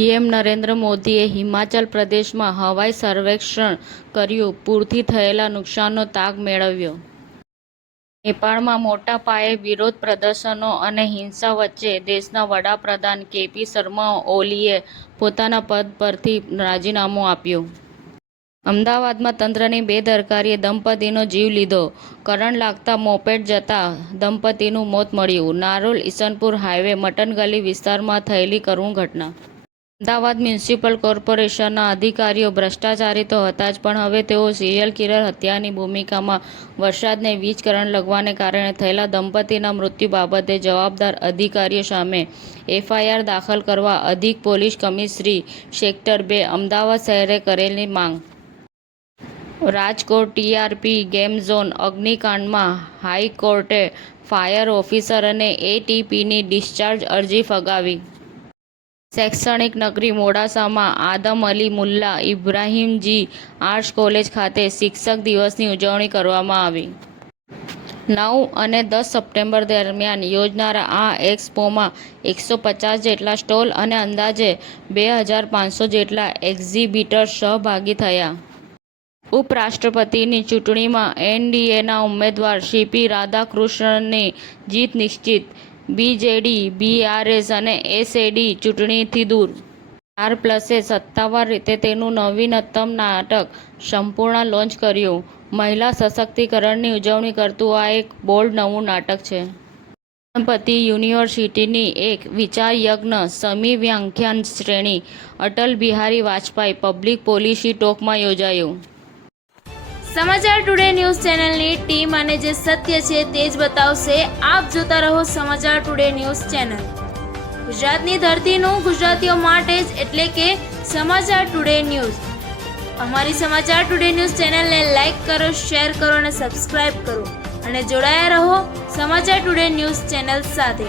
PM Narendra મોદીએ હિમાચલ પ્રદેશમાં હવાઈ સર્વેક્ષણ કર્યું, પૂરથી થયેલા નુકસાનનો તાગ મેળવ્યો. નેપાળમાં મોટા પાયે વિરોધ પ્રદર્શનો અને હિંસા વચ્ચે દેશના વડાપ્રધાન કેપી શર્મા ઓલીએ પોતાના પદ પરથી રાજીનામું આપ્યું. અમદાવાદમાં તંત્રની બેદરકારીએ દંપતીનો જીવ લીધો. કરંટ લાગતા મોપેડ જતા દંપતીનું મોત મળ્યું. નારોલ ઈસનપુર હાઈવે મટન ગલી વિસ્તારમાં થયેલી કરુણ ઘટના. અમદાવાદ મ્યુનિસિપલ કોર્પોરેશનના અધિકારીઓ ભ્રષ્ટાચારી તો હતા જ, પણ હવે તેઓ સિરિયલ કિલર હત્યાની ભૂમિકામાં. વરસાદને વીજ કરંટ લાગવાને કારણે થયેલા દંપતીના મૃત્યુ બાબતે જવાબદાર અધિકારીઓ સામે એફઆઈઆર દાખલ કરવા અધિક પોલીસ કમિશનરી સેક્ટર 2 અમદાવાદ શહેરે કરેલી માંગ. રાજકોટ ટીઆરપી ગેમ ઝોન અગ્નિકાંડમાં હાઈકોર્ટે ફાયર ઓફિસર અને એટીપીની ડિસ્ચાર્જ અરજી ફગાવી. શૈક્ષણિક નગરી મોડાસામાં આદમ અલી મુલ્લા ઇબ્રાહીમજી આર્ટ્સ કોલેજ ખાતે શિક્ષક દિવસની ઉજવણી કરવામાં આવી. 9 અને 10 સપ્ટેમ્બર દરમિયાન યોજાનારા આ એક્સપોમાં 150 જેટલા સ્ટોલ અને અંદાજે 2500 જેટલા એક્ઝિબિટર્સ સહભાગી થયા. ઉપરાષ્ટ્રપતિની ચૂંટણીમાં એનડીએના ઉમેદવાર સીપી રાધાકૃષ્ણનની જીત નિશ્ચિત. બીજેડી, બીઆરએસ અને એસએડી ચૂંટણીથી દૂર. સ્ટાર+એ સત્તાવાર રીતે તેનું નવીનતમ નાટક સંપૂર્ણા લોન્ચ કર્યું. મહિલા સશક્તિકરણની ઉજવણી કરતું આ એક બોલ્ડ નવું નાટક છે. ગણપતિ યુનિવર્સિટીની એક વિચારયજ્ઞ સમી વ્યાખ્યાન શ્રેણી અટલ બિહારી વાજપેયી પબ્લિક પોલિસી ટોકમાં યોજાયું. સમાચાર ટુડે ન્યૂઝ ચેનલની ટીમ અને જે સત્ય છે તે જ બતાવશે. આપ જોતા રહો સમાચાર ટુડે ન્યૂઝ ચેનલ. ગુજરાતની ધરતીનું ગુજરાતીઓ માટે જ, એટલે કે સમાચાર ટુડે ન્યૂઝ. અમારી સમાચાર ટુડે ન્યૂઝ ચેનલને લાઇક કરો, શેર કરો અને સબસ્ક્રાઇબ કરો અને જોડાયા રહો સમાચાર ટુડે ન્યૂઝ ચેનલ સાથે.